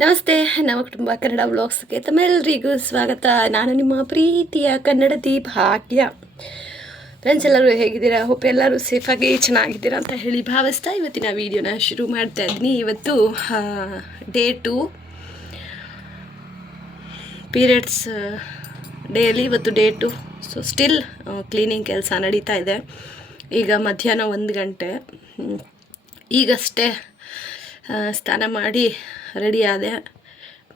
ನಮಸ್ತೆ, ನಮ್ಮ ಕುಟುಂಬ ಕನ್ನಡ ವ್ಲಾಗ್ಸ್ಗೆ ತಮ್ಮೆಲ್ಲರಿಗೂ ಸ್ವಾಗತ. ನಾನು ನಿಮ್ಮ ಪ್ರೀತಿಯ ಕನ್ನಡತಿ ಭಾಗ್ಯ. ಫ್ರೆಂಡ್ಸ್, ಎಲ್ಲರೂ ಹೇಗಿದ್ದೀರಾ? ಹೋಪ್ ಎಲ್ಲರೂ ಸೇಫಾಗಿ ಚೆನ್ನಾಗಿದ್ದೀರಾ ಅಂತ ಹೇಳಿ ಭಾವಿಸ್ತಾ ಇವತ್ತಿನ ವೀಡಿಯೋನ ಶುರು ಮಾಡ್ತಾ ಇದ್ದೀನಿ. ಇವತ್ತು ಡೇ 2 ಪೀರಿಯಡ್ಸ್ ಡೇಲಿ, ಇವತ್ತು ಡೇ 2. ಸೊ ಸ್ಟಿಲ್ ಕ್ಲೀನಿಂಗ್ ಕೆಲಸ ನಡೀತಾ ಇದೆ. ಈಗ ಮಧ್ಯಾಹ್ನ 1 ಗಂಟೆ. ಈಗಷ್ಟೇ ಸ್ನಾನ ಮಾಡಿ ರೆಡಿ ಆದೆ.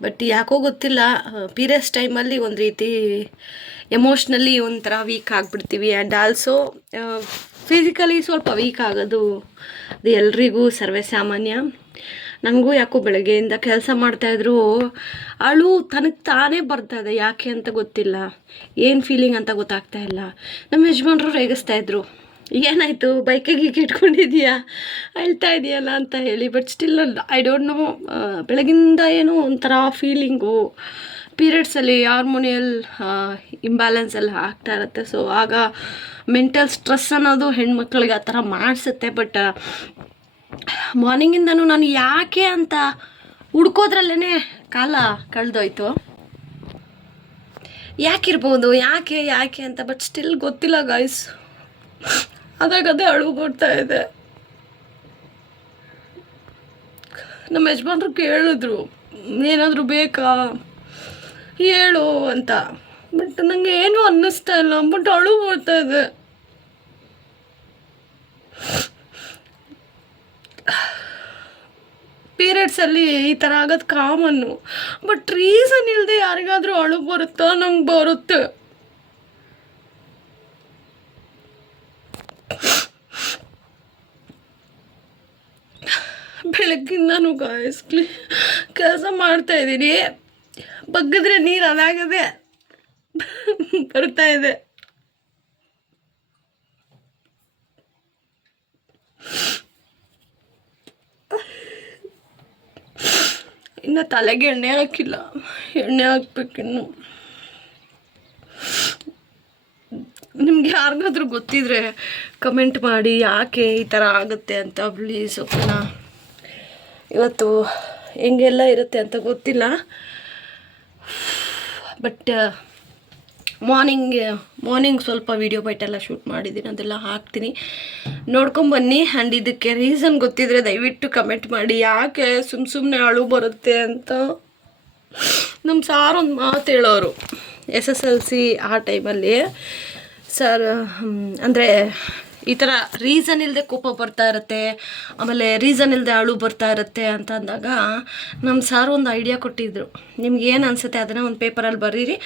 ಬಟ್ ಯಾಕೋ ಗೊತ್ತಿಲ್ಲ, ಪೀರಿಯಡ್ಸ್ ಟೈಮಲ್ಲಿ ಒಂದು ರೀತಿ ಎಮೋಷ್ನಲಿ ಒಂಥರ ವೀಕ್ ಆಗಿಬಿಡ್ತೀವಿ. ಆ್ಯಂಡ್ ಆಲ್ಸೋ ಫಿಸಿಕಲಿ ಸ್ವಲ್ಪ ವೀಕ್ ಆಗೋದು ಅದು ಎಲ್ರಿಗೂ ಸರ್ವೇ ಸಾಮಾನ್ಯ. ನನಗೂ ಯಾಕೋ ಬೆಳಗ್ಗೆಯಿಂದ ಕೆಲಸ ಮಾಡ್ತಾಯಿದ್ರು ಅಳು ತನಗೆ ತಾನೇ ಬರ್ತಾಯಿದೆ. ಯಾಕೆ ಅಂತ ಗೊತ್ತಿಲ್ಲ, ಏನು ಫೀಲಿಂಗ್ ಅಂತ ಗೊತ್ತಾಗ್ತಾ ಇಲ್ಲ. ನಮ್ಮ ಯಜಮಾನ್ರು ರೇಗಿಸ್ತಾಯಿದ್ರು, ಏನಾಯಿತು, ಬೈಕಿಗೆ ಇಟ್ಕೊಂಡಿದ್ದೀಯಾ, ಅಳ್ತಾ ಇದೆಯಲ್ಲ ಅಂತ ಹೇಳಿ. But still I don't know, ಬೆಳಗಿಂದ ಏನೋ ಒಂಥರ ಫೀಲಿಂಗು. ಪೀರಿಯಡ್ಸಲ್ಲಿ ಹಾರ್ಮೋನಿಯಲ್ ಇಂಬ್ಯಾಲೆನ್ಸ್ ಎಲ್ಲ ಆಗ್ತಾ ಇರುತ್ತೆ. ಸೊ ಆಗ ಮೆಂಟಲ್ ಸ್ಟ್ರೆಸ್ ಅನ್ನೋದು ಹೆಣ್ಮಕ್ಳಿಗೆ ಆ ಥರ ಮಾಡಿಸುತ್ತೆ. ಬಟ್ ಮಾರ್ನಿಂಗಿಂದನೂ ನಾನು ಯಾಕೆ ಅಂತ ಹುಡ್ಕೋದ್ರಲ್ಲೇ ಕಾಲ ಕಳೆದೋಯ್ತು. ಯಾಕಿರ್ಬೋದು, ಯಾಕೆ ಅಂತ. ಬಟ್ ಸ್ಟಿಲ್ ಗೊತ್ತಿಲ್ಲ ಗೈಸ್, ಅದಾಗದೇ ಅಳು ಬರ್ತಾ ಇದೆ. ನಮ್ಮ ಯಜಮಾನ್ರು ಕೇಳಿದ್ರು, ಏನಾದರೂ ಬೇಕಾ ಹೇಳು ಅಂತ. ಬಟ್ ನನಗೆ ಏನೂ ಅನ್ನಿಸ್ತಾ ಇಲ್ಲ. ಬಟ್ ಅಳು ಬರ್ತಾ ಇದೆ. ಪೀರಿಯಡ್ಸಲ್ಲಿ ಈ ಥರ ಆಗೋದು ಕಾಮನ್ನು. ಬಟ್ ರೀಸನ್ ಇಲ್ಲದೆ ಯಾರಿಗಾದರೂ ಅಳು ಬರುತ್ತಾ? ನಂಗೆ ಬರುತ್ತೆ. ಬೆಳಗ್ಗಿಂದನೂ ಕೆಲಸ ಮಾಡ್ತಾಯಿದ್ದೀನಿ. ಬಗ್ಗಿದ್ರೆ ನೀರು ಅದಾಗದೆ ಬರ್ತಾ ಇದೆ. ಇನ್ನು ತಲೆಗೆ ಎಣ್ಣೆ ಹಾಕಿಲ್ಲ, ಎಣ್ಣೆ ಹಾಕ್ಬೇಕಿನ್ನು. ನಿಮ್ಗೆ ಯಾರಿಗಾದ್ರೂ ಗೊತ್ತಿದ್ರೆ ಕಮೆಂಟ್ ಮಾಡಿ, ಯಾಕೆ ಈ ಥರ ಆಗುತ್ತೆ ಅಂತ ಪ್ಲೀಸ್. ಓಕೆನಾ? ಇವತ್ತು ಹೆಂಗೆಲ್ಲ ಇರುತ್ತೆ ಅಂತ ಗೊತ್ತಿಲ್ಲ. ಬಟ್ ಮಾರ್ನಿಂಗ್ ಸ್ವಲ್ಪ ವೀಡಿಯೋ ಬೈಟೆಲ್ಲ ಶೂಟ್ ಮಾಡಿದ್ದೀನಿ, ಅದೆಲ್ಲ ಹಾಕ್ತೀನಿ, ನೋಡ್ಕೊಂಬನ್ನಿ. ಆ್ಯಂಡ್ ಇದಕ್ಕೆ ರೀಸನ್ ಗೊತ್ತಿದ್ರೆ ದಯವಿಟ್ಟು ಕಮೆಂಟ್ ಮಾಡಿ, ಯಾಕೆ ಸುಮ್ಮನೆ ಅಳು ಬರುತ್ತೆ ಅಂತ. ನಮ್ಮ ಸಾರ್ ಒಂದು ಮಾತು ಹೇಳೋರು, SSLC ಆ ಟೈಮಲ್ಲಿ. ಸರ್ ಅಂದರೆ ಈ ಥರ ರೀಸನ್ ಇಲ್ಲದೆ ಕೋಪ ಬರ್ತಾ ಇರುತ್ತೆ, ಆಮೇಲೆ ರೀಸನ್ ಇಲ್ಲದೆ ಅಳು ಬರ್ತಾ ಇರುತ್ತೆ ಅಂತ ಅಂದಾಗ ನಮ್ಮ ಸಾರ್ ಒಂದು ಐಡಿಯಾ ಕೊಟ್ಟಿದ್ದರು. ನಿಮ್ಗೆ ಏನು ಅನಿಸುತ್ತೆ ಅದನ್ನು ಒಂದು ಪೇಪರಲ್ಲಿ ಬರೀರಿ,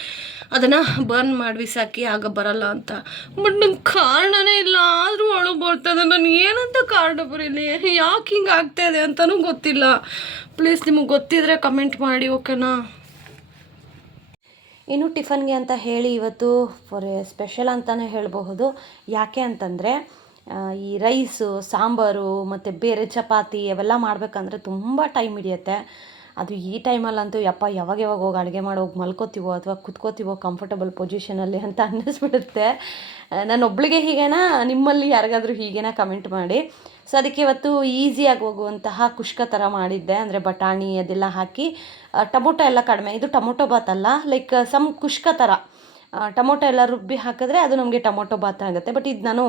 ಅದನ್ನು ಬರ್ನ್ ಮಾಡಿ ಬಿಸಾಕಿ, ಆಗ ಬರಲ್ಲ ಅಂತ. ಬಟ್ ನಂಗೆ ಕಾರಣನೇ ಇಲ್ಲ, ಆದರೂ ಅಳು ಬರ್ತದೆ. ನಾನು ಏನಂತ ಕಾರಣ ಬರೀಲಿ, ಯಾಕೆ ಹಿಂಗೆ ಆಗ್ತಾಯಿದೆ ಅಂತಲೂ ಗೊತ್ತಿಲ್ಲ. ಪ್ಲೀಸ್ ನಿಮಗೆ ಗೊತ್ತಿದ್ರೆ ಕಮೆಂಟ್ ಮಾಡಿ, ಓಕೆನಾ? ಇನ್ನು ಟಿಫನ್ಗೆ ಅಂತ ಹೇಳಿ ಇವತ್ತು ಸ್ಪೆಷಲ್ ಅಂತಲೇ ಹೇಳಬಹುದು. ಯಾಕೆ ಅಂತಂದರೆ ಈ ರೈಸು, ಸಾಂಬಾರು ಮತ್ತು ಬೇರೆ ಚಪಾತಿ ಅವೆಲ್ಲ ಮಾಡಬೇಕಂದ್ರೆ ತುಂಬ ಟೈಮ್ ಹಿಡಿಯುತ್ತೆ. ಅದು ಈ ಟೈಮಲ್ಲಂತೂ ಯಾವಾಗ ಹೋಗಿ ಅಡುಗೆ ಮಾಡೋಗಿ ಮಲ್ಕೋತೀವೋ ಅಥವಾ ಕುತ್ಕೋತೀವೋ ಕಂಫರ್ಟಬಲ್ ಪೊಸಿಷನಲ್ಲಿ ಅಂತ ಅನ್ನಿಸ್ಬಿಡುತ್ತೆ. ನಾನೊಬ್ಳಿಗೆ ಹೀಗೇನಾ, ನಿಮ್ಮಲ್ಲಿ ಯಾರಿಗಾದರೂ ಹೀಗೇನಾ ಕಮೆಂಟ್ ಮಾಡಿ. ಸೊ ಅದಕ್ಕೆ ಇವತ್ತು ಈಸಿಯಾಗಿ ಹೋಗುವಂತಹ ಕುಷ್ಕ ಥರ ಮಾಡಿದ್ದೆ. ಅಂದರೆ ಬಟಾಣಿ ಅದೆಲ್ಲ ಹಾಕಿ, ಟೊಮೊಟೊ ಎಲ್ಲ ಕಡಿಮೆ, ಇದು ಟೊಮೊಟೊ ಬಾತ್ ಅಲ್ಲ, ಲೈಕ್ ಕುಷ್ಕ ಥರ. ಟೊಮೊಟೊ ಎಲ್ಲ ರುಬ್ಬಿ ಹಾಕಿದ್ರೆ ಅದು ನಮಗೆ ಟೊಮೊಟೊ ಬಾತ್ ಆಗುತ್ತೆ. ಬಟ್ ಇದು ನಾನು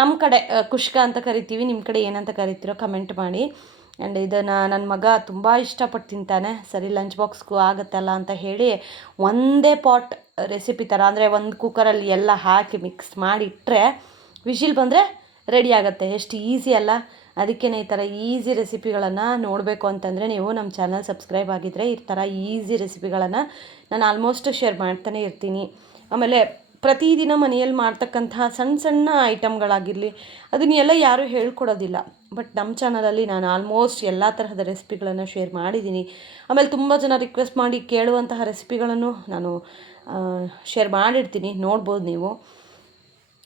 ನಮ್ಮ ಕಡೆ ಕುಷ್ಕ ಅಂತ ಕರಿತೀವಿ, ನಿಮ್ಮ ಕಡೆ ಏನಂತ ಕರಿತೀರೋ ಕಮೆಂಟ್ ಮಾಡಿ. ಆ್ಯಂಡ್ ಇದನ್ನು ನನ್ನ ಮಗ ತುಂಬ ಇಷ್ಟಪಟ್ಟು ತಿಂತಾನೆ. ಸರಿ ಲಂಚ್ ಬಾಕ್ಸ್ಗೂ ಆಗುತ್ತಲ್ಲ ಅಂತ ಹೇಳಿ ಒಂದೇ ಪಾಟ್ ರೆಸಿಪಿ ಥರ, ಅಂದರೆ ಒಂದು ಕುಕ್ಕರಲ್ಲಿ ಎಲ್ಲ ಹಾಕಿ ಮಿಕ್ಸ್ ಮಾಡಿ ಇಟ್ಟರೆ ವಿಶಿಲ್ ಬಂದರೆ ರೆಡಿ ಆಗುತ್ತೆ. ಎಷ್ಟು ಈಸಿ ಅಲ್ಲ? ಅದಕ್ಕೇ ಈ ಥರ ಈಸಿ ರೆಸಿಪಿಗಳನ್ನು ನೋಡಬೇಕು ಅಂತಂದರೆ ನೀವು ನಮ್ಮ ಚಾನಲ್ ಸಬ್ಸ್ಕ್ರೈಬ್ ಆಗಿದ್ದರೆ ಈ ಥರ ಈಸಿ ರೆಸಿಪಿಗಳನ್ನು ನಾನು ಆಲ್ಮೋಸ್ಟ್ ಶೇರ್ ಮಾಡ್ತಾನೆ ಇರ್ತೀನಿ. ಆಮೇಲೆ ಪ್ರತಿದಿನ ಮನೆಯಲ್ಲಿ ಮಾಡ್ತಕ್ಕಂತಹ ಸಣ್ಣ ಐಟಮ್ಗಳಾಗಿರಲಿ, ಅದನ್ನೆಲ್ಲ ಯಾರೂ ಹೇಳ್ಕೊಡೋದಿಲ್ಲ. ಬಟ್ ನಮ್ಮ ಚಾನಲಲ್ಲಿ ನಾನು ಆಲ್ಮೋಸ್ಟ್ ಎಲ್ಲ ತರಹದ ರೆಸಿಪಿಗಳನ್ನು ಶೇರ್ ಮಾಡಿದ್ದೀನಿ. ಆಮೇಲೆ ತುಂಬ ಜನ ರಿಕ್ವೆಸ್ಟ್ ಮಾಡಿ ಕೇಳುವಂತಹ ರೆಸಿಪಿಗಳನ್ನು ನಾನು ಶೇರ್ ಮಾಡಿರ್ತೀನಿ, ನೋಡ್ಬೋದು ನೀವು.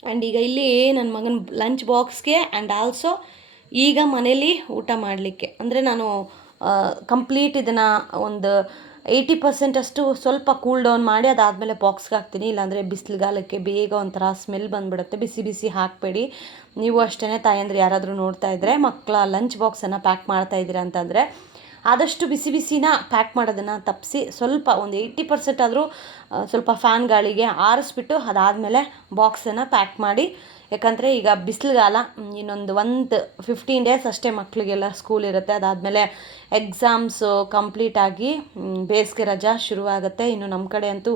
ಆ್ಯಂಡ್ ಈಗ ಇಲ್ಲಿ ನನ್ನ ಮಗನ ಲಂಚ್ ಬಾಕ್ಸ್ಗೆ ಆ್ಯಂಡ್ ಆಲ್ಸೋ ಈಗ ಮನೇಲಿ ಊಟ ಮಾಡಲಿಕ್ಕೆ, ಅಂದರೆ ನಾನು ಕಂಪ್ಲೀಟ್ ಇದನ್ನು ಒಂದು 80% ಅಷ್ಟು ಸ್ವಲ್ಪ ಕೂಲ್ ಡೌನ್ ಮಾಡಿ ಅದಾದಮೇಲೆ ಬಾಕ್ಸ್ಗೆ ಹಾಕ್ತೀನಿ. ಇಲ್ಲಾಂದರೆ ಬಿಸಿಲುಗಾಲಕ್ಕೆ ಬೇಗ ಒಂಥರ ಸ್ಮೆಲ್ ಬಂದುಬಿಡುತ್ತೆ. ಬಿಸಿ ಹಾಕಬೇಡಿ. ನೀವು ಅಷ್ಟೇ ತಾಯಂದ್ರೆ ಯಾರಾದರೂ ನೋಡ್ತಾ ಇದ್ದರೆ, ಮಕ್ಕಳ ಲಂಚ್ ಬಾಕ್ಸನ್ನು ಪ್ಯಾಕ್ ಮಾಡ್ತಾಯಿದ್ದೀರಾ ಅಂತಂದರೆ ಆದಷ್ಟು ಬಿಸಿ ಬಿಸಿನ ಪ್ಯಾಕ್ ಮಾಡೋದನ್ನು ತಪ್ಪಿಸಿ ಸ್ವಲ್ಪ ಒಂದು 80% ಆದರೂ ಸ್ವಲ್ಪ ಫ್ಯಾನ್ ಗಾಳಿಗೆ ಆರಿಸ್ಬಿಟ್ಟು ಅದಾದಮೇಲೆ ಬಾಕ್ಸನ್ನು ಪ್ಯಾಕ್ ಮಾಡಿ. ಯಾಕಂದರೆ ಈಗ ಬಿಸಿಲುಗಾಲ, ಇನ್ನೊಂದು 15 ಡೇಸ್ ಅಷ್ಟೇ ಮಕ್ಕಳಿಗೆಲ್ಲ ಸ್ಕೂಲ್ ಇರುತ್ತೆ. ಅದಾದಮೇಲೆ ಎಕ್ಸಾಮ್ಸು ಕಂಪ್ಲೀಟಾಗಿ ಬೇಸಿಗೆ ರಜಾ ಶುರುವಾಗುತ್ತೆ. ಇನ್ನು ನಮ್ಮ ಕಡೆ ಅಂತೂ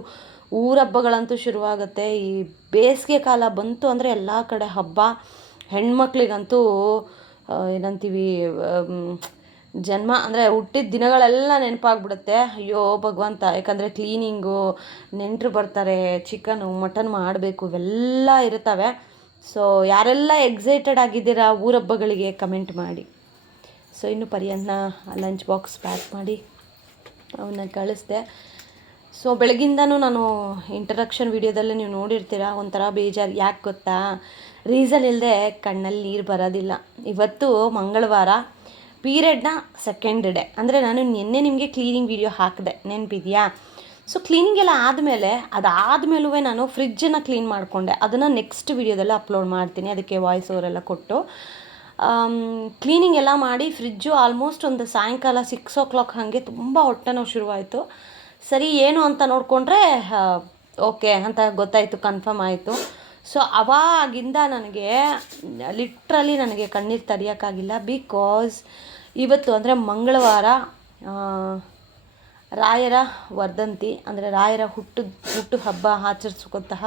ಊರಹಬ್ಬಗಳಂತೂ ಶುರುವಾಗುತ್ತೆ. ಈ ಬೇಸಿಗೆ ಕಾಲ ಬಂತು ಅಂದರೆ ಎಲ್ಲ ಕಡೆ ಹಬ್ಬ. ಹೆಣ್ಮಕ್ಳಿಗಂತೂ ಏನಂತೀವಿ, ಜನ್ಮ ಅಂದರೆ ಹುಟ್ಟಿದ ದಿನಗಳೆಲ್ಲ ನೆನಪಾಗ್ಬಿಡುತ್ತೆ. ಅಯ್ಯೋ ಭಗವಂತ, ಯಾಕಂದರೆ ಕ್ಲೀನಿಂಗು, ನೆಂಟರು ಬರ್ತಾರೆ, ಚಿಕನು ಮಟನ್ ಮಾಡಬೇಕು, ಇವೆಲ್ಲ ಇರ್ತವೆ. ಸೊ ಯಾರೆಲ್ಲ ಎಕ್ಸೈಟೆಡ್ ಆಗಿದ್ದೀರಾ ಊರಹಬ್ಬಗಳಿಗೆ ಕಮೆಂಟ್ ಮಾಡಿ. ಸೊ ಇನ್ನು ಪರಿಯನ್ನ ಲಂಚ್ ಬಾಕ್ಸ್ ಪ್ಯಾಕ್ ಮಾಡಿ ಅವನ್ನ ಕಳಿಸ್ದೆ. ಸೊ ಬೆಳಗಿಂದನೂ ನಾನು ಇಂಟ್ರಡಕ್ಷನ್ ವಿಡಿಯೋದಲ್ಲೇ ನೀವು ನೋಡಿರ್ತೀರ, ಒಂಥರ ಬೇಜಾರು. ಯಾಕೆ ಗೊತ್ತಾ? ರೀಸನ್ ಇಲ್ಲದೆ ಕಣ್ಣಲ್ಲಿ ನೀರು ಬರೋದಿಲ್ಲ. ಇವತ್ತು ಮಂಗಳವಾರ, ಪೀರಿಯಡ್ನ ಸೆಕೆಂಡ್ ಡೇ. ಅಂದರೆ ನಾನು ನಿನ್ನೆ ನಿಮಗೆ ಕ್ಲೀನಿಂಗ್ ವಿಡಿಯೋ ಹಾಕಿದೆ, ನೆನಪಿದೆಯಾ? ಸೊ ಕ್ಲೀನಿಂಗ್ ಎಲ್ಲ ಆದಮೇಲೆ ಅದಾದಮೇಲೂ ನಾನು ಫ್ರಿಜ್ಜನ್ನು ಕ್ಲೀನ್ ಮಾಡಿಕೊಂಡೆ. ಅದನ್ನು ನೆಕ್ಸ್ಟ್ ವಿಡಿಯೋದೆಲ್ಲ ಅಪ್ಲೋಡ್ ಮಾಡ್ತೀನಿ, ಅದಕ್ಕೆ ವಾಯ್ಸ್ ಓವರೆಲ್ಲ ಕೊಟ್ಟು. ಕ್ಲೀನಿಂಗ್ ಎಲ್ಲ ಮಾಡಿ ಫ್ರಿಜ್ಜು ಆಲ್ಮೋಸ್ಟ್ ಒಂದು ಸಾಯಂಕಾಲ 6 o'clock ಹಾಗೆ ತುಂಬ ಹೊಟ್ಟೆ ನೋವು ಶುರುವಾಯಿತು. ಸರಿ ಏನು ಅಂತ ನೋಡಿಕೊಂಡ್ರೆ ಓಕೆ ಅಂತ ಗೊತ್ತಾಯಿತು, ಕನ್ಫರ್ಮ್ ಆಯಿತು. ಸೊ ಅವಾಗಿಂದ ನನಗೆ ಲಿಟ್ರಲಿ ನನಗೆ ಕಣ್ಣೀರು ತಡೆಯೋಕ್ಕಾಗಿಲ್ಲ. ಬಿಕಾಸ್ ಇವತ್ತು ಅಂದರೆ ಮಂಗಳವಾರ ರಾಯರ ವರ್ಧಂತಿ, ಅಂದರೆ ರಾಯರ ಹುಟ್ಟು ಹಬ್ಬ ಆಚರಿಸ್ಕೊಂತಹ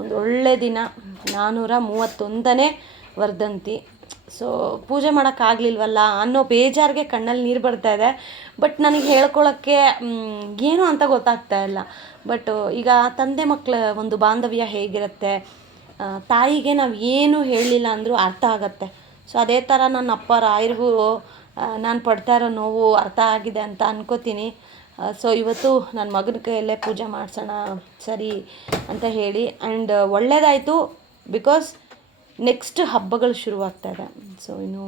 ಒಂದು ಒಳ್ಳೆಯ ದಿನ. 431ನೇ ವರ್ಧಂತಿ. ಸೊ ಪೂಜೆ ಮಾಡೋಕ್ಕಾಗಲಿಲ್ವಲ್ಲ ಅನ್ನೋ ಬೇಜಾರಿಗೆ ಕಣ್ಣಲ್ಲಿ ನೀರು ಬರ್ತಾಯಿದೆ. ಬಟ್ ನನಗೆ ಹೇಳ್ಕೊಳ್ಳೋಕ್ಕೆ ಏನು ಅಂತ ಗೊತ್ತಾಗ್ತಾ ಇಲ್ಲ. ಬಟ್ ಈಗ ತಂದೆ ಮಕ್ಕಳ ಒಂದು ಬಾಂಧವ್ಯ ಹೇಗಿರುತ್ತೆ, ತಾಯಿಗೆ ನಾವು ಏನು ಹೇಳಲಿಲ್ಲ ಅಂದರೂ ಅರ್ಥ ಆಗುತ್ತೆ. ಸೊ ಅದೇ ಥರ ನನ್ನ ಅಪ್ಪ ರಾಯರಿಗೂ ನಾನು ಪಡ್ತಾ ಇರೋ ನೋವು ಅರ್ಥ ಆಗಿದೆ ಅಂತ ಅನ್ಕೋತೀನಿ. ಸೊ ಇವತ್ತು ನನ್ನ ಮಗನ ಕೈಯಲ್ಲೇ ಪೂಜೆ ಮಾಡಿಸೋಣ ಸರಿ ಅಂತ ಹೇಳಿ. ಆ್ಯಂಡ್ ಒಳ್ಳೆಯದಾಯಿತು, ಬಿಕಾಸ್ ನೆಕ್ಸ್ಟ್ ಹಬ್ಬಗಳು ಶುರುವಾಗ್ತಾಯಿದೆ. ಸೊ ಇನ್ನು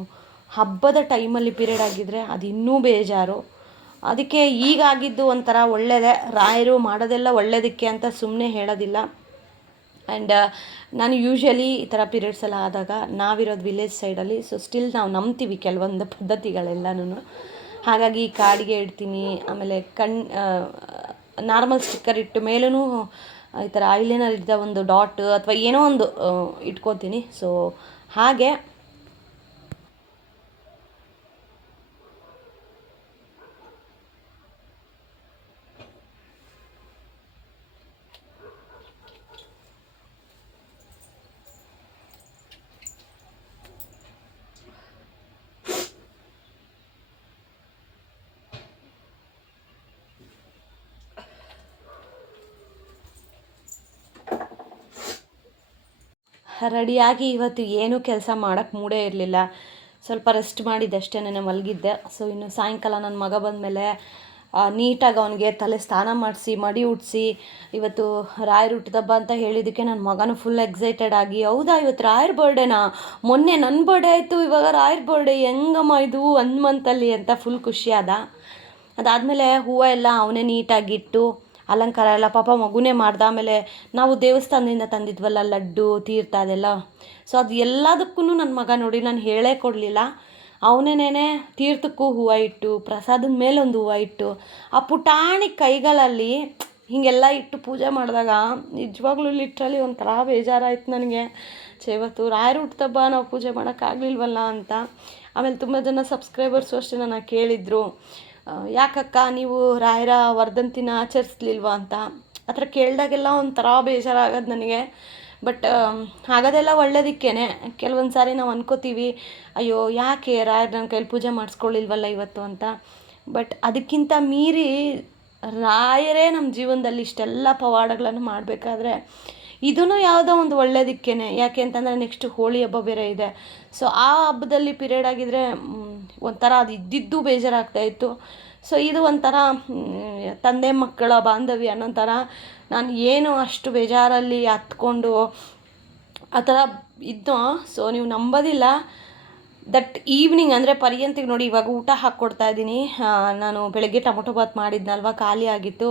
ಹಬ್ಬದ ಟೈಮಲ್ಲಿ ಪೀರಿಯಡ್ ಆಗಿದ್ದರೆ ಅದು ಇನ್ನೂ ಬೇಜಾರು. ಅದಕ್ಕೆ ಈಗಾಗಿದ್ದು ಒಂಥರ ಒಳ್ಳೆಯದೇ. ರಾಯರು ಮಾಡೋದೆಲ್ಲ ಒಳ್ಳೆಯದಕ್ಕೆ ಅಂತ ಸುಮ್ಮನೆ ಹೇಳೋದಿಲ್ಲ. ಆ್ಯಂಡ್ ನಾನು ಯೂಶ್ವಲಿ ಈ ಥರ ಪೀರಿಯಡ್ಸ್ ಎಲ್ಲ ಆದಾಗ, ನಾವಿರೋದು ವಿಲೇಜ್ ಸೈಡಲ್ಲಿ, ಸೊ ಸ್ಟಿಲ್ ನಾವು ನಂಬ್ತೀವಿ ಕೆಲವೊಂದು ಪದ್ಧತಿಗಳೆಲ್ಲನೂ. ಹಾಗಾಗಿ ಕಾಡಿಗೆ ಇಡ್ತೀನಿ. ಆಮೇಲೆ ನಾರ್ಮಲ್ ಸ್ಟಿಕ್ಕರ್ ಇಟ್ಟು ಮೇಲೂ ಈ ಥರ ಐಲೈನರ್ ಇದ್ದ ಒಂದು ಡಾಟ್ ಅಥವಾ ಏನೋ ಒಂದು ಇಟ್ಕೋತೀನಿ. ಸೊ ಹಾಗೆ ರೆಡಿಯಾಗಿ ಇವತ್ತು ಏನೂ ಕೆಲಸ ಮಾಡೋಕ್ಕೆ ಮೂಡೇ ಇರಲಿಲ್ಲ. ಸ್ವಲ್ಪ ರೆಸ್ಟ್ ಮಾಡಿದ್ದಷ್ಟೇ, ನೆನೆ ಮಲಗಿದ್ದೆ. ಸೊ ಇನ್ನು ಸಾಯಂಕಾಲ ನನ್ನ ಮಗ ಬಂದಮೇಲೆ ನೀಟಾಗಿ ಅವನಿಗೆ ತಲೆ ಸ್ನಾನ ಮಾಡಿಸಿ ಮಡಿ ಉಡಿಸಿ, ಇವತ್ತು ರಾಯರ ಹುಟ್ಟಿದಬ್ಬ ಅಂತ ಹೇಳಿದ್ದಕ್ಕೆ ನನ್ನ ಮಗನೂ ಫುಲ್ ಎಕ್ಸೈಟೆಡ್ ಆಗಿ, ಹೌದಾ ಇವತ್ತು ರಾಯರ ಬರ್ಡೇನಾ? ಮೊನ್ನೆ ನನ್ನ ಬರ್ಡೇ ಆಯಿತು, ಇವಾಗ ರಾಯರ ಬರ್ಡೇ, ಹೆಂಗಮ್ಮ ಇದು 1 ಮಂತಲ್ಲಿ ಅಂತ ಫುಲ್ ಖುಷಿಯಾದ. ಅದಾದಮೇಲೆ ಹೂವು ಎಲ್ಲ ಅವನೇ ನೀಟಾಗಿಟ್ಟು ಅಲಂಕಾರ ಎಲ್ಲ ಪಾಪ ಮಗುನೇ ಮಾಡ್ದೆ. ಆಮೇಲೆ ನಾವು ದೇವಸ್ಥಾನದಿಂದ ತಂದಿದ್ವಲ್ಲ ಲಡ್ಡು, ತೀರ್ಥ ಅದೆಲ್ಲ. ಸೊ ಅದು ಎಲ್ಲದಕ್ಕೂ ನನ್ನ ಮಗ ನೋಡಿ ನಾನು ಹೇಳೇ ಕೊಡಲಿಲ್ಲ, ಅವನೇನೇ ತೀರ್ಥಕ್ಕೂ ಹೂವು ಇಟ್ಟು, ಪ್ರಸಾದದ ಮೇಲೆ ಒಂದು ಹೂವು ಇಟ್ಟು, ಆ ಪುಟಾಣಿ ಕೈಗಳಲ್ಲಿ ಹೀಗೆಲ್ಲ ಇಟ್ಟು ಪೂಜೆ ಮಾಡಿದಾಗ ನಿಜವಾಗ್ಲೂ ಲಿಟ್ರಲಿ ಒಂಥರ ಬೇಜಾರಾಯ್ತು ನನಗೆ. ಇವತ್ತು ರಾಯರು ಹುಟ್ಟಿದಬ್ಬ ನಾವು ಪೂಜೆ ಮಾಡೋಕ್ಕಾಗಲಿಲ್ವಲ್ಲ ಅಂತ. ಆಮೇಲೆ ತುಂಬ ಜನ ಸಬ್ಸ್ಕ್ರೈಬರ್ಸು ಅಷ್ಟೇ ನನ್ನ ಕೇಳಿದರು, ಯಾಕಕ್ಕ ನೀವು ರಾಯರ ವರ್ಧಂತಿನ ಆಚರಿಸ್ಲಿಲ್ವಾ ಅಂತ. ಆ ಥರ ಕೇಳಿದಾಗೆಲ್ಲ ಒಂಥರ ಬೇಜಾರಾಗೋದು ನನಗೆ. ಬಟ್ ಆಗೋದೆಲ್ಲ ಒಳ್ಳೇದಕ್ಕೇನೆ. ಕೆಲವೊಂದು ಸಾರಿ ನಾವು ಅನ್ಕೋತೀವಿ, ಅಯ್ಯೋ ಯಾಕೆ ರಾಯರ ನನ್ನ ಕೈಲಿ ಪೂಜೆ ಮಾಡಿಸ್ಕೊಳ್ಳಿಲ್ವಲ್ಲ ಇವತ್ತು ಅಂತ. ಬಟ್ ಅದಕ್ಕಿಂತ ಮೀರಿ ರಾಯರೇ ನಮ್ಮ ಜೀವನದಲ್ಲಿ ಇಷ್ಟೆಲ್ಲ ಪವಾಡಗಳನ್ನು ಮಾಡಬೇಕಾದ್ರೆ ಇದೂ ಯಾವುದೋ ಒಂದು ಒಳ್ಳೇದಕ್ಕೇನೆ. ಯಾಕೆ ಅಂತಂದರೆ ನೆಕ್ಸ್ಟ್ ಹೋಳಿ ಹಬ್ಬ ಬೇರೆ ಇದೆ. ಸೊ ಆ ಹಬ್ಬದಲ್ಲಿ ಪೀರಿಯಡ್ ಆಗಿದ್ದರೆ ಒಂಥರ ಅದು ಇದ್ದಿದ್ದು ಬೇಜಾರಾಗ್ತಾಯಿತ್ತು. ಸೊ ಇದು ಒಂಥರ ತಂದೆ ಮಕ್ಕಳ ಬಾಂಧವ್ಯ ಅನ್ನೋ ಥರ ನಾನು ಏನು ಅಷ್ಟು ಬೇಜಾರಲ್ಲಿ ಹತ್ಕೊಂಡು ಆ ಥರ ಇದ್ದು. ಸೊ ನೀವು ನಂಬೋದಿಲ್ಲ, ದಟ್ ಈವ್ನಿಂಗ್ ಅಂದರೆ ಪರ್ಯಂತಿಗೆ ನೋಡಿ ಇವಾಗ ಊಟ ಹಾಕ್ಕೊಡ್ತಾ ಇದ್ದೀನಿ. ನಾನು ಬೆಳಗ್ಗೆ ಟೊಮೊಟೊ ಬಾತ್ ಮಾಡಿದ್ನಲ್ವ, ಖಾಲಿ ಆಗಿತ್ತು.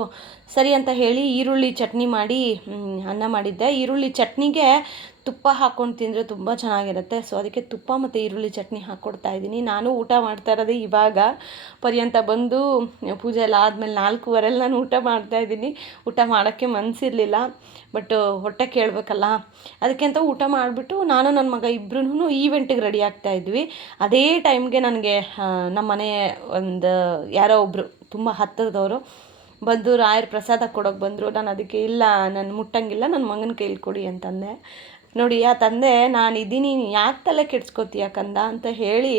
ಸರಿ ಅಂತ ಹೇಳಿ ಈರುಳ್ಳಿ ಚಟ್ನಿ ಮಾಡಿ ಅನ್ನ ಮಾಡಿದ್ದೆ. ಈರುಳ್ಳಿ ಚಟ್ನಿಗೆ ತುಪ್ಪ ಹಾಕ್ಕೊಂಡು ತಿಂದರೆ ತುಂಬ ಚೆನ್ನಾಗಿರುತ್ತೆ. ಸೊ ಅದಕ್ಕೆ ತುಪ್ಪ ಮತ್ತು ಈರುಳ್ಳಿ ಚಟ್ನಿ ಹಾಕ್ಕೊಡ್ತಾ ಇದ್ದೀನಿ. ನಾನು ಊಟ ಮಾಡ್ತಾ ಇರೋದೇ ಇವಾಗ ಪರ್ಯಂತ ಬಂದು ಪೂಜೆ ಎಲ್ಲ ಆದಮೇಲೆ 4:15 ನಾನು ಊಟ ಮಾಡ್ತಾಯಿದ್ದೀನಿ. ಊಟ ಮಾಡೋಕ್ಕೆ ಮನಸ್ಸಿರಲಿಲ್ಲ, ಬಟ್ ಹೊಟ್ಟೆ ಕೇಳಬೇಕಲ್ಲ, ಅದಕ್ಕೆ ಅಂತ ಊಟ ಮಾಡಿಬಿಟ್ಟು ನಾನು ನನ್ನ ಮಗ ಇಬ್ಬರೂ ಈವೆಂಟಿಗೆ ರೆಡಿ ಆಗ್ತಾಯಿದ್ವಿ. ಅದೇ ಟೈಮ್ಗೆ ನನಗೆ ನಮ್ಮ ಮನೆ ಒಂದು ಯಾರೋ ಒಬ್ಬರು ತುಂಬ ಹತ್ತಿರದವರು ಬಂದು ರಾಯರ ಪ್ರಸಾದ ಕೊಡೋಕೆ ಬಂದರು. ನಾನು ಅದಕ್ಕೆ ಇಲ್ಲ, ನಾನು ಮುಟ್ಟಂಗಿಲ್ಲ, ನನ್ನ ಮಗನ ಕೈಲಿ ಕೊಡಿ ಅಂತಂದೆ. ನೋಡಿ ಆ ತಂದೆ, ನಾನು ಇದ್ದೀನಿ, ಯಾಕೆ ತಲೆ ಕೆಡ್ಸ್ಕೊತೀಯ ಕಂದ ಅಂತ ಹೇಳಿ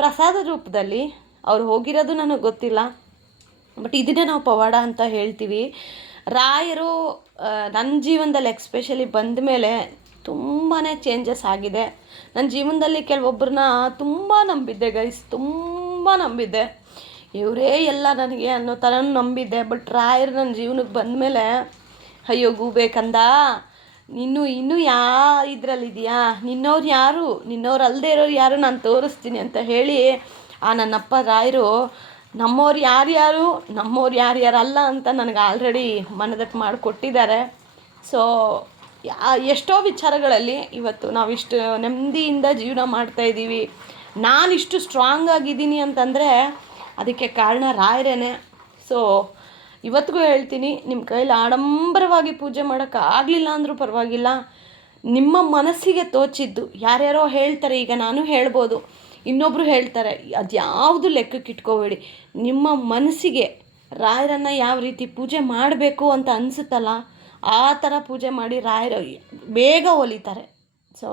ಪ್ರಸಾದ ರೂಪದಲ್ಲಿ ಅವ್ರು ಹೋಗಿರೋದು ನನಗೆ ಗೊತ್ತಿಲ್ಲ, ಬಟ್ ಇದನ್ನೇ ನಾವು ಪವಾಡ ಅಂತ ಹೇಳ್ತೀವಿ. ರಾಯರು ನನ್ನ ಜೀವನದಲ್ಲಿ ಎಕ್ಸ್ಪೆಷಲಿ ಬಂದ ಮೇಲೆ ತುಂಬಾ ಚೇಂಜಸ್ ಆಗಿದೆ. ನನ್ನ ಜೀವನದಲ್ಲಿ ಕೆಲವೊಬ್ಬರನ್ನ ತುಂಬ ನಂಬಿದ್ದೆ ಗೈಸ್, ತುಂಬ ನಂಬಿದ್ದೆ, ಇವರೇ ಎಲ್ಲ ನನಗೆ ಅನ್ನೋ ಥರ ನಂಬಿದ್ದೆ. ಬಟ್ ರಾಯರು ನನ್ನ ಜೀವನಕ್ಕೆ ಬಂದಮೇಲೆ ಅಯ್ಯೋ ಗೂಬೇಕಂದ, ಇನ್ನೂ ಇದರಲ್ಲಿದೆಯಾ, ನಿನ್ನವ್ರು ಯಾರು, ನಿನ್ನವ್ರು ಅಲ್ಲದೆ ಇರೋರು ಯಾರು ನಾನು ತೋರಿಸ್ತೀನಿ ಅಂತ ಹೇಳಿ ಆ ನನ್ನಪ್ಪ ರಾಯರು ನಮ್ಮವ್ರು ಯಾರ್ಯಾರು, ನಮ್ಮವ್ರು ಯಾರ್ಯಾರಲ್ಲ ಅಂತ ನನಗೆ ಆಲ್ರೆಡಿ ಮನದಟ್ಟು ಮಾಡಿಕೊಟ್ಟಿದ್ದಾರೆ. ಸೊ ಎಷ್ಟೋ ವಿಚಾರಗಳಲ್ಲಿ ಇವತ್ತು ನಾವಿಷ್ಟು ನೆಮ್ಮದಿಯಿಂದ ಜೀವನ ಮಾಡ್ತಾಯಿದ್ದೀವಿ. ನಾನಿಷ್ಟು ಸ್ಟ್ರಾಂಗ್ ಆಗಿದ್ದೀನಿ ಅಂತಂದರೆ ಅದಕ್ಕೆ ಕಾರಣ ರಾಯರೇನೆ. ಸೊ ಇವತ್ತಿಗೂ ಹೇಳ್ತೀನಿ, ನಿಮ್ಮ ಕೈಲಿ ಆಡಂಬರವಾಗಿ ಪೂಜೆ ಮಾಡೋಕ್ಕಾಗಲಿಲ್ಲ ಅಂದರೂ ಪರವಾಗಿಲ್ಲ, ನಿಮ್ಮ ಮನಸ್ಸಿಗೆ ತೋಚಿದ್ದು, ಯಾರ್ಯಾರೋ ಹೇಳ್ತಾರೆ, ಈಗ ನಾನು ಹೇಳ್ಬೋದು, ಇನ್ನೊಬ್ಬರು ಹೇಳ್ತಾರೆ, ಅದು ಯಾವುದು ಲೆಕ್ಕಕ್ಕೆ ಇಟ್ಕೋಬೇಡಿ. ನಿಮ್ಮ ಮನಸ್ಸಿಗೆ ರಾಯರನ್ನು ಯಾವ ರೀತಿ ಪೂಜೆ ಮಾಡಬೇಕು ಅಂತ ಅನಿಸುತ್ತಲ್ಲ, ಆ ಥರ ಪೂಜೆ ಮಾಡಿ ರಾಯರು ಬೇಗ ಒಲಿತಾರೆ. ಸೊ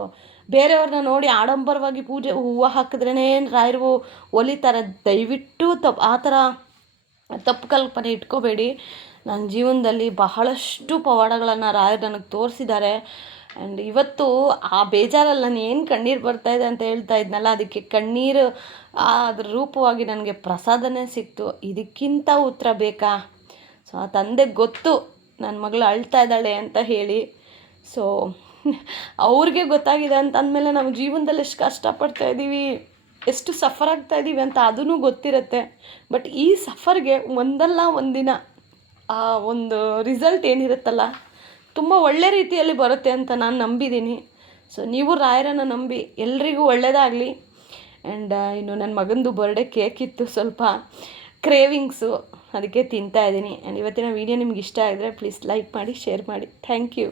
ಬೇರೆಯವ್ರನ್ನ ನೋಡಿ ಆಡಂಬರವಾಗಿ ಪೂಜೆ ಹೂವು ಹಾಕಿದ್ರೇ ರಾಯರು ಒಲಿತಾರೆ, ದಯವಿಟ್ಟು ಆ ಥರ ತಪ್ಪು ಕಲ್ಪನೆ ಇಟ್ಕೋಬೇಡಿ. ನನ್ನ ಜೀವನದಲ್ಲಿ ಬಹಳಷ್ಟು ಪವಾಡಗಳನ್ನು ರಾಯರು ನನಗೆ ತೋರಿಸಿದ್ದಾರೆ. ಆ್ಯಂಡ್ ಇವತ್ತು ಆ ಬೇಜಾರಲ್ಲಿ ನಾನು ಏನು ಕಣ್ಣೀರು ಬರ್ತಾಯಿದೆ ಅಂತ ಹೇಳ್ತಾ ಇದ್ನಲ್ಲ, ಅದಕ್ಕೆ ಕಣ್ಣೀರು ಅದ್ರ ರೂಪವಾಗಿ ನನಗೆ ಪ್ರಸಾದನೇ ಸಿಕ್ತು. ಇದಕ್ಕಿಂತ ಉತ್ತರ ಬೇಕಾ? ಸೊ ಆ ತಂದೆಗೆ ಗೊತ್ತು ನನ್ನ ಮಗಳು ಅಳ್ತಾ ಇದ್ದಾಳೆ ಅಂತ ಹೇಳಿ. ಸೊ ಅವ್ರಿಗೆ ಗೊತ್ತಾಗಿದೆ ಅಂತ ಅಂದಮೇಲೆ ನಾವು ಜೀವನದಲ್ಲಿ ಎಷ್ಟು ಕಷ್ಟಪಡ್ತಾಯಿದ್ದೀವಿ, ಎಷ್ಟು ಸಫರ್ ಆಗ್ತಾಯಿದ್ದೀವಿ ಅಂತ ಅದೂ ಗೊತ್ತಿರುತ್ತೆ. ಬಟ್ ಈ ಸಫರ್ಗೆ ಒಂದಲ್ಲ ಒಂದಿನ ಆ ಒಂದು ರಿಸಲ್ಟ್ ಏನಿರುತ್ತಲ್ಲ, ತುಂಬ ಒಳ್ಳೆ ರೀತಿಯಲ್ಲಿ ಬರುತ್ತೆ ಅಂತ ನಾನು ನಂಬಿದ್ದೀನಿ. ಸೊ ನೀವು ರಾಯರನ್ನು ನಂಬಿ ಎಲ್ರಿಗೂ ಒಳ್ಳೆಯದಾಗಲಿ. ಆ್ಯಂಡ್ ಇನ್ನು ನನ್ನ ಮಗಂದು ಬರ್ಡೇ ಕೇಕ್ ಇತ್ತು, ಸ್ವಲ್ಪ ಕ್ರೇವಿಂಗ್ಸು, ಅದಕ್ಕೆ ತಿಂತಾಯಿದ್ದೀನಿ. ಆ್ಯಂಡ್ ಇವತ್ತಿನ ವೀಡಿಯೋ ನಿಮ್ಗೆ ಇಷ್ಟ ಆಗಿದ್ರೆ ಪ್ಲೀಸ್ ಲೈಕ್ ಮಾಡಿ, ಶೇರ್ ಮಾಡಿ. Thank you.